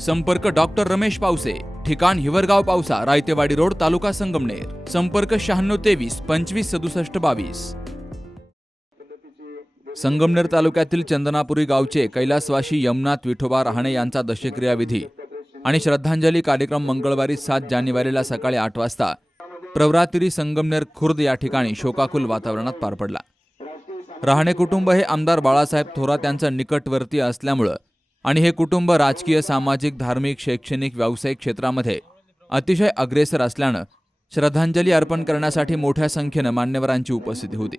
संपर्क डॉक्टर रमेश पावसे ठिकाण हिवरगाव पावसा रायतेवाडी रोड तालुका संगमनेर. संपर्क शहाण्णव तेवीस पंचवीस सदुसष्ट बावीस. संगमनेर तालुक्यातील चंदनापुरी गावचे कैलासवाशी यमनाथ विठोबा रहाणे यांचा दशक्रिया विधी आणि श्रद्धांजली कार्यक्रम मंगळवारी सात जानेवारीला सकाळी आठ वाजता प्रवरातिरी संगमनेर खुर्द या ठिकाणी शोकाकुल वातावरणात पार पडला. राहणे कुटुंब हे आमदार बाळासाहेब थोरात यांचं निकटवर्ती असल्यामुळं आणि हे कुटुंब राजकीय सामाजिक धार्मिक शैक्षणिक व्यावसायिक क्षेत्रामध्ये अतिशय अग्रेसर असल्यानं श्रद्धांजली अर्पण करण्यासाठी मोठ्या संख्येनं मान्यवरांची उपस्थिती होती.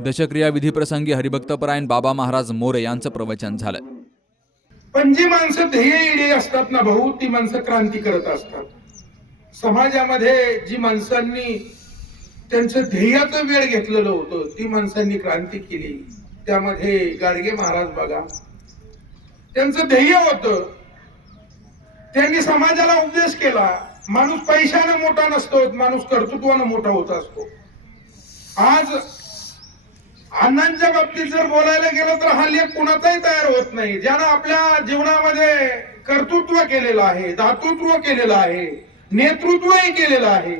दशक्रिया विधीप्रसंगी हरिभक्तपरायण बाबा महाराज मोरे यांचं प्रवचन झालं. पण जी माणसं ध्येय असतात ना भाऊ ती माणसं क्रांती करत असतात. समाजामध्ये जी माणसांनी त्यांचं ध्येयाचं वेळ घेतलेलं होतं ती माणसांनी क्रांती केली. त्यामध्ये गाडगे महाराज बघा त्यांचं ध्येय होत. त्यांनी समाजाला उपदेश केला. माणूस पैशाने मोठा नसतो माणूस कर्तृत्वानं मोठा होत असतो. आज अण्णांच्या बाबतीत जर बोलायला गेलं तर हा लेख कुणाचाही तयार होत नाही. ज्यानं आपल्या जीवनामध्ये कर्तृत्व केलेलं आहे दातृत्व केलेलं आहे नेतृत्वही केलेलं आहे.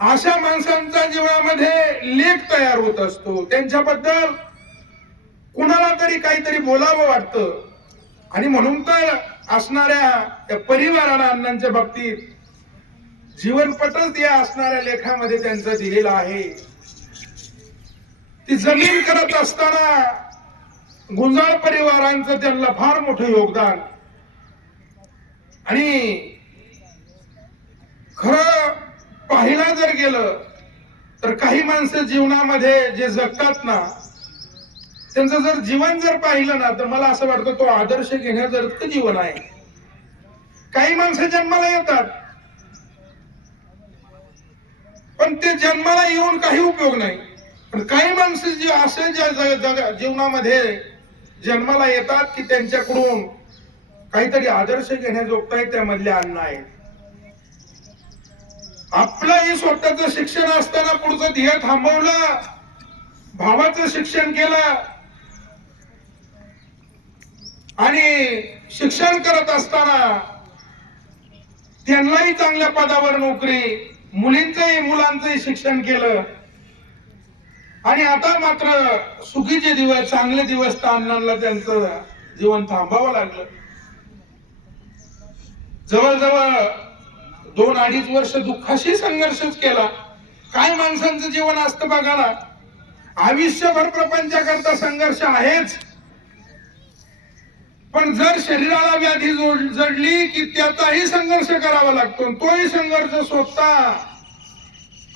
अशा माणसांच्या जीवनामध्ये लेख तयार होत असतो. त्यांच्याबद्दल कुणाला तरी काहीतरी बोलावं वाटतं. आणि म्हणून तर असणाऱ्या त्या परिवाराला अण्णांच्या बाबतीत जीवनपटच या असणाऱ्या लेखामध्ये त्यांचा दिलेलं आहे. ती जमीन करत असताना गुंजाळ परिवारांचं त्यांना फार मोठं योगदान. आणि खरं पाहिला जर गेलं तर काही माणसं जीवनामध्ये जे जगतात ना त्यांचं जर जीवन जर पाहिलं ना तर मला असं वाटतं तो आदर्श घेण्यासारखं जीवन आहे. काही माणसं जन्माला येतात. पण ते जन्माला येऊन काही उपयोग नाही. पण काही माणसं जी असे ज्या जीवनामध्ये जन्माला येतात की त्यांच्याकडून काहीतरी आदर्श घेण्याजोगताही त्यामधले अन्न आहे. आपलंही स्वतःचं शिक्षण असताना पुढचं ध्येय थांबवलं भावाचं शिक्षण केलं आणि शिक्षण करत असताना त्यांनाही चांगल्या पदावर नोकरी मुलींचंही मुलांचंही शिक्षण केलं. आणि आता मात्र सुखीचे दिवस चांगले दिवस तर अण्णांना त्यांचं जीवन थांबावं लागलं. जवळजवळ दोन अडीच वर्ष दुःखाशी संघर्षच केला. काय माणसांचं जीवन असतं बघा ना. आयुष्यभर प्रपंचाकरता संघर्ष आहेच. पण जर शरीराला व्याधी जडली की त्याचाही संघर्ष करावा लागतो तोही संघर्ष स्वतः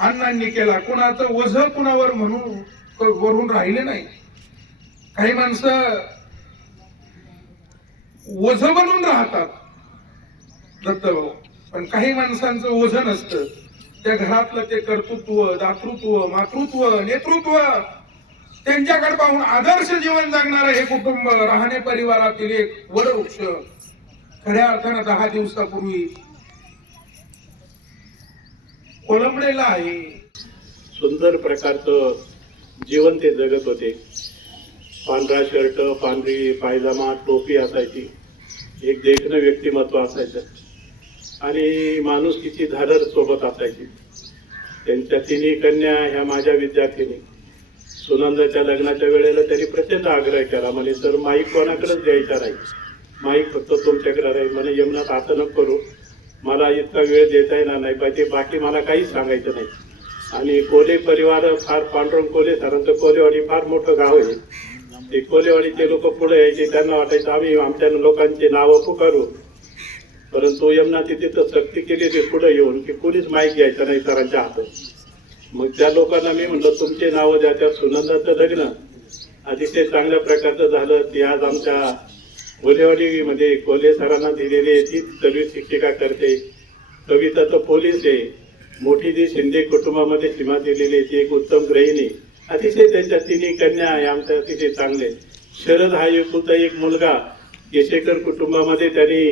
अण्णांनी केला. कुणाचं वझ कुणावर म्हणून वरून राहिले नाही. काही माणसं वझ बनून राहतात दत्तभाऊ. पण काही माणसांचं ओझ नसतं. त्या घरातलं ते कर्तृत्व दातृत्व मातृत्व नेतृत्व त्यांच्याकडे पाहून आदर्श जीवन जगणारं हे कुटुंब राहणे परिवारातील एक वडवृक्ष खऱ्या अर्थानं दहा दिवसापूर्वी कोलंबडेला आहे. सुंदर प्रकारचं जीवन ते जगत होते. पांढरा शर्ट पांढरी पायजामा टोपी असायची. एक देखणं व्यक्तिमत्व असायचं. आणि माणूस किती धाडर सोबत असायची. त्यांच्या तिन्ही कन्या ह्या माझ्या विद्यार्थिनी. सुनंदाच्या लग्नाच्या वेळेला त्यांनी प्रचंड आग्रह केला. म्हणे सर माईक कोणाकडेच द्यायचा नाही. माईक फक्त तुमच्याकडे राहील. म्हणे यमुनात आता न करू. मला इतका वेळ देता येणार नाही. पाहिजे बाकी मला काहीच सांगायचं नाही. आणि कोले परिवार फार पांडुरंग कोले सरांचं कोलेवाडी फार मोठं गाव आहे. ते कोलेवाडीचे लोक पुढे यायचे त्यांना वाटायचं आम्ही आमच्या लोकांची नावं पुकारू. परंतु यमुना तिथे तर सक्ती केली ते पुढे येऊन की कोणीच माहीत घ्यायचं नाही सरांच्या हातात मग त्या लोकांना मी म्हणलं तुमचे नावं द्या त्या सुनंदाचं लग्न अतिशय चांगल्या प्रकारचं झालं ती आज आमच्या बोलेवाडीमध्ये म्हणजे कोल्हे सरांना दिलेली आहे ती सर्व्हिस शिक्षिका करते. कविता तर पोलीस आहे. मोठी जी शिंदे कुटुंबामध्ये सीमा दिलेली आहे ती एक उत्तम गृहिणी. अतिशय त्यांच्या तिन्ही कन्या आहे आमच्या अतिशय चांगले शरद हा एकुलता एक मुलगा. केशेकर कुटुंबामध्ये त्यांनी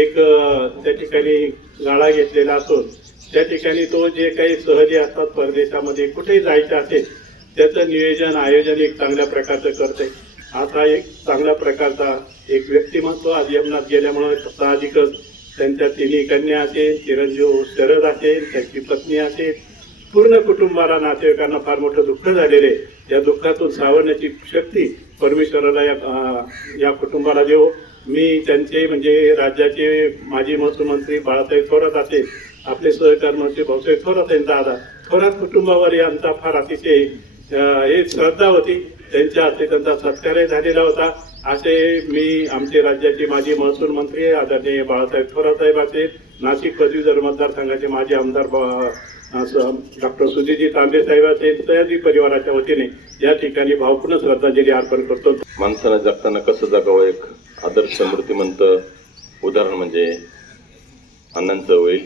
एक त्या ठिकाणी गाळा घेतलेला असून त्या ठिकाणी तो जे काही सहली असतात परदेशामध्ये कुठेही जायचं असेल त्याचं नियोजन आयोजन एक चांगल्या प्रकारचं करते. आता एक चांगल्या प्रकारचा एक व्यक्तिमत्व आज यमनाथ गेल्यामुळे साहजिकच त्यांच्या तिन्ही कन्या असेल चिरंजीव शरद असेल त्यांची पत्नी असेल पूर्ण कुटुंबाला नातेवाईकांना फार मोठं दुःख झालेले या दुःखातून सावरण्याची शक्ती परमेश्वराला या या कुटुंबाला देऊ मी त्यांचे म्हणजे राज्याचे माजी महसूल मंत्री बाळासाहेब थोरात असेल आपले सहकार मंत्री भाऊसाहेब थोरात यांचा आधार थोरात कुटुंबावर यांचा फार अतिशय हे श्रद्धा होती. त्यांच्या हस्ते त्यांचा सत्कारही झालेला होता. असे मी आमचे राज्याचे माजी महसूल मंत्री आदरणीय बाळासाहेब थोरात साहेब नाशिक पदवीधर मतदारसंघाचे माजी आमदार डॉक्टर सुधीजी तांबे साहेब सयाजी परिवाराच्या वतीने या ठिकाणी भावपूर्ण श्रद्धांजली अर्पण करतो. माणसाला जगताना कसं जगावं एक आदर्श मूर्तिमंत उदाहरण म्हणजे अण्णांचं होईल.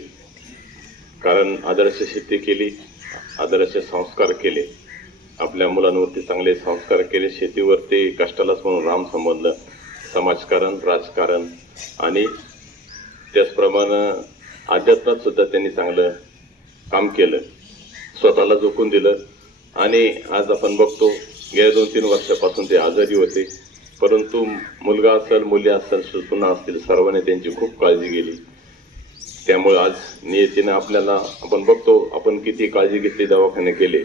कारण आदर्श शेती केली आदर्श संस्कार केले. आपल्या मुलांवरती चांगले संस्कार केले शेतीवरती कष्टालाच म्हणून राम समजलं समाजकारण राजकारण आणि त्याचप्रमाणे अध्यात्मात सुद्धा त्यांनी चांगलं काम केलं. स्वतःला झोकून दिलं. आणि आज आपण बघतो गेल्या दोन तीन वर्षापासून ते आजारी होते. परंतु मुलगा असेल मुली असेल सुना असतील सर्वांनी त्यांची खूप काळजी गेली त्यामुळे आज नियतीनं आपल्याला आपण बघतो आपण किती काळजी घेतली दवाखाने केले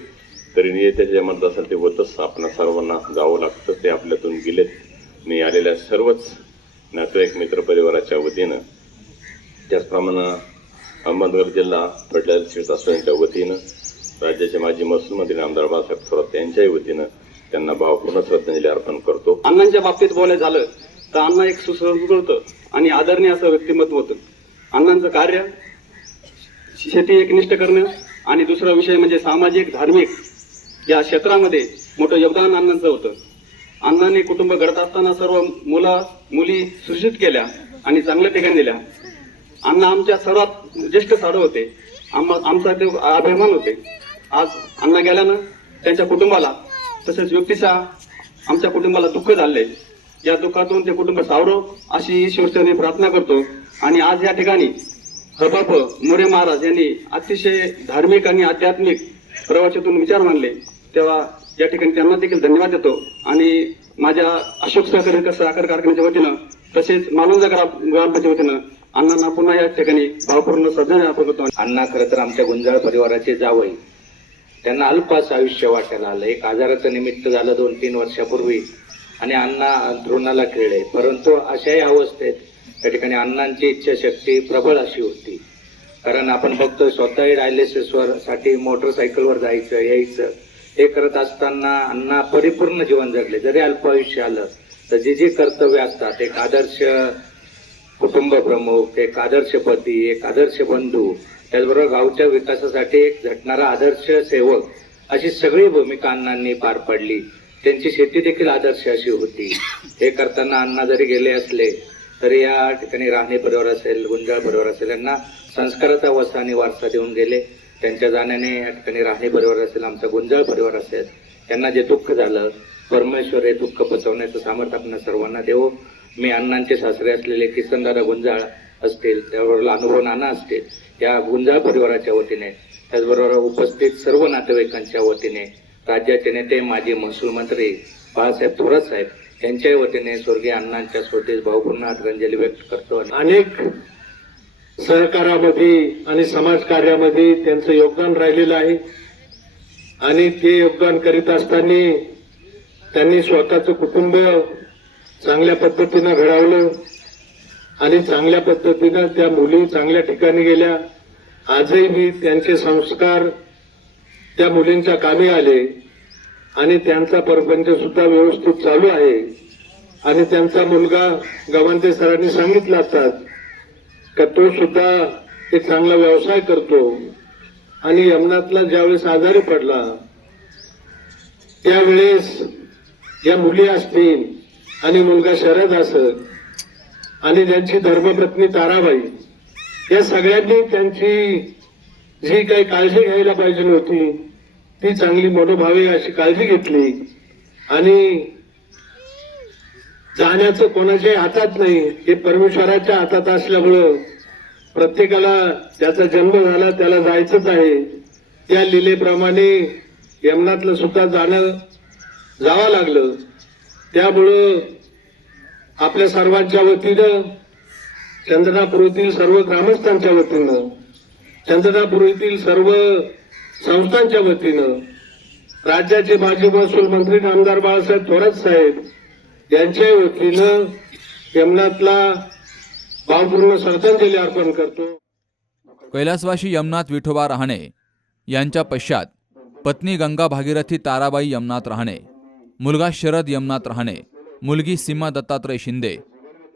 तरी नियत्याच्या मनात असेल ते होतच आपण सर्वांना जावं लागतं ते आपल्यातून गेलेत. मी आलेल्या सर्वच नातेवाईक मित्र परिवाराच्या वतीनं त्याचप्रमाणे अहमदनगर जिल्हा फेडरल क्षेत्र असल्याच्या वतीनं राज्याचे माजी महसूल मंत्री आमदार बाळासाहेब थोरात यांच्याही वतीनं त्यांना भावपूर्ण श्रद्धांजली अर्पण करतो. अण्णांच्या बाबतीत बोलायचं झालं तर अण्णा एक सुसंस्कृत आणि आदरणीय असं व्यक्तिमत्व होतं. अण्णांचं कार्य शेती एकनिष्ठ करणं आणि दुसरा विषय म्हणजे सामाजिक धार्मिक या क्षेत्रामध्ये मोठं योगदान अण्णांचं होतं. अण्णांनी कुटुंब घडत असताना सर्व मुलं मुली सुशित केल्या आणि चांगल्या ठिकाणी दिल्या. अण्णा आमच्या सर्वात ज्येष्ठ साडू होते. आम्हा आमचा ते अभिमान होते. आज अण्णा गेल्यानं त्यांच्या कुटुंबाला तसेच व्यक्तीच्या आमच्या कुटुंबाला दुःख झाले या दुःखातून ते कुटुंब सावरो अशी ईश्वरचरणी प्रार्थना करतो. आणि आज या ठिकाणी हबाप मोरे महाराज यांनी अतिशय धार्मिक आणि आध्यात्मिक प्रवासातून विचार मांडले. तेव्हा या ठिकाणी त्यांना देखील धन्यवाद देतो. आणि माझ्या अशोक सहकारी सहकार कारखान्याच्या वतीनं तसेच मालुंजा ग्राम ग्रामपंचायत वतीनं अण्णांना पुन्हा या ठिकाणी भावपूर्ण सज्जन अर्पण करतो. अण्णा खरं तर आमच्या गुंजाळ परिवाराचे जावई. त्यांना अल्पास आयुष्य वाटायला आलं. एक आजाराचं निमित्त झालं दोन तीन वर्षापूर्वी. आणि अण्णा अंथरुणाला खेळले. परंतु अशाही अवस्थेत त्या ठिकाणी अण्णांची इच्छाशक्ती प्रबळ अशी होती. कारण आपण बघतोय स्वतःही डायलिसिसवर साठी मोटरसायकलवर जायचं यायचं. हे करत असताना अण्णा परिपूर्ण जीवन जगले. जरी अल्प आयुष्य आलं तर जे जे कर्तव्य असतात एक आदर्श कुटुंब प्रमुख एक आदर्श पती एक आदर्श बंधू त्याचबरोबर गावच्या विकासासाठी एक झटणारा आदर्श सेवक अशी सगळी भूमिका अण्णांनी पार पाडली. त्यांची शेती देखील आदर्श अशी होती. हे करताना अण्णा जरी गेले असले तरी या ठिकाणी राहणे परिवार असेल गुंजाळ परिवार असेल यांना संस्काराचा वसा आणि वारसा देऊन गेले. त्यांच्या जाण्याने या ठिकाणी राहणे परिवार असेल आमचा गुंजाळ परिवार असेल. त्यांना जे दुःख झालं परमेश्वर हे दुःख पचवण्याचं सामर्थ्य आपण सर्वांना देवो. मी अण्णांचे सासरे असलेले किसनदादा गुंजाळ असतील त्याबरोबर अनुभव नाना असतील या गुंजाळ परिवाराच्या वतीने त्याचबरोबर उपस्थित सर्व नातेवाईकांच्या वतीने राज्याचे नेते माजी महसूल मंत्री बाळासाहेब थोरात साहेब त्यांच्याही वतीने स्वर्गीय अण्णांच्या स्वदेश भावपूर्ण आदरांजली व्यक्त करतो अनेक सहकारामध्ये आणि समाजकार्यामध्ये त्यांचं योगदान राहिलेलं आहे. आणि ते योगदान करीत असताना त्यांनी स्वतःचं कुटुंब चांगल्या पद्धतीनं घडवलं. आणि चांगल्या पद्धतीनं त्या मुली चांगल्या ठिकाणी गेल्या. आजही मी त्यांचे संस्कार त्या मुलींच्या कामी आले. आणि त्यांचा परपंच सुद्धा व्यवस्थित चालू आहे. आणि त्यांचा मुलगा गवंते सरांनी सांगितलं असतात का तो सुद्धा एक चांगला व्यवसाय करतो. आणि यमनाथला ज्यावेळेस आजारी पडला त्यावेळेस या मुली असतील आणि मुलगा शरद असत आणि त्यांची धर्मपत्नी ताराबाई या सगळ्यांनी त्यांची जी काही काळजी घ्यायला पाहिजे होती ती चांगली मनोभावे अशी काळजी घेतली. आणि जाण्याचं कोणाच्याही हातात नाही हे परमेश्वराच्या हातात असल्यामुळं प्रत्येकाला ज्याचा जन्म झाला त्याला जायचंच आहे. त्या लिलेप्रमाणे यमनातलं सुद्धा जाणं जावं लागलं. त्यामुळं आपल्या सर्वांच्या वतीनं चंद्रनापुरीतील सर्व ग्रामस्थांच्या वतीनं चंद्रनापुरीतील सर्व संस्थांच्या वतीनं राज्याचे माजी महसूल मंत्री आमदार बाळासाहेब थोरात साहेब यांच्या वतीनं यमनाथला भावपूर्ण श्रद्धांजली अर्पण करतो. कैलासवाशी यमनाथ विठोबा रहाणे यांच्या पश्चात पत्नी गंगा भागीरथी ताराबाई यमनाथ रहाणे मुलगा शरद यमनाथ रहाणे मुलगी सीमा दत्तात्रय शिंदे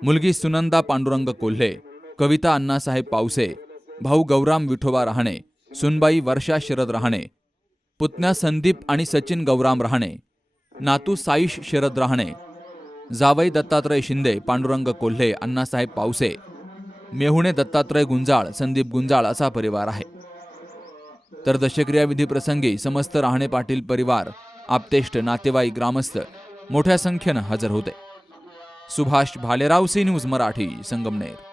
मुलगी सुनंदा पांडुरंग कोल्हे कविता अण्णासाहेब पावसे भाऊ गौराम विठोबा रहाणे सुनबाई वर्षा शरद रहाणे. पुतण्या संदीप आणि सचिन गौराम रहाणे. नातू साईश शरद रहाणे. जावई दत्तात्रय शिंदे पांडुरंग कोल्हे अण्णासाहेब पावसे. मेहुणे दत्तात्रय गुंजाळ संदीप गुंजाळ असा परिवार आहे. तर दशक्रियाविधी प्रसंगी समस्त राहणे पाटील परिवार आपतेष्ट नातेवाईक ग्रामस्थ मोठ्या संख्येनं हजर होते. Subhash Bhalerao C news Marathi Sangamner.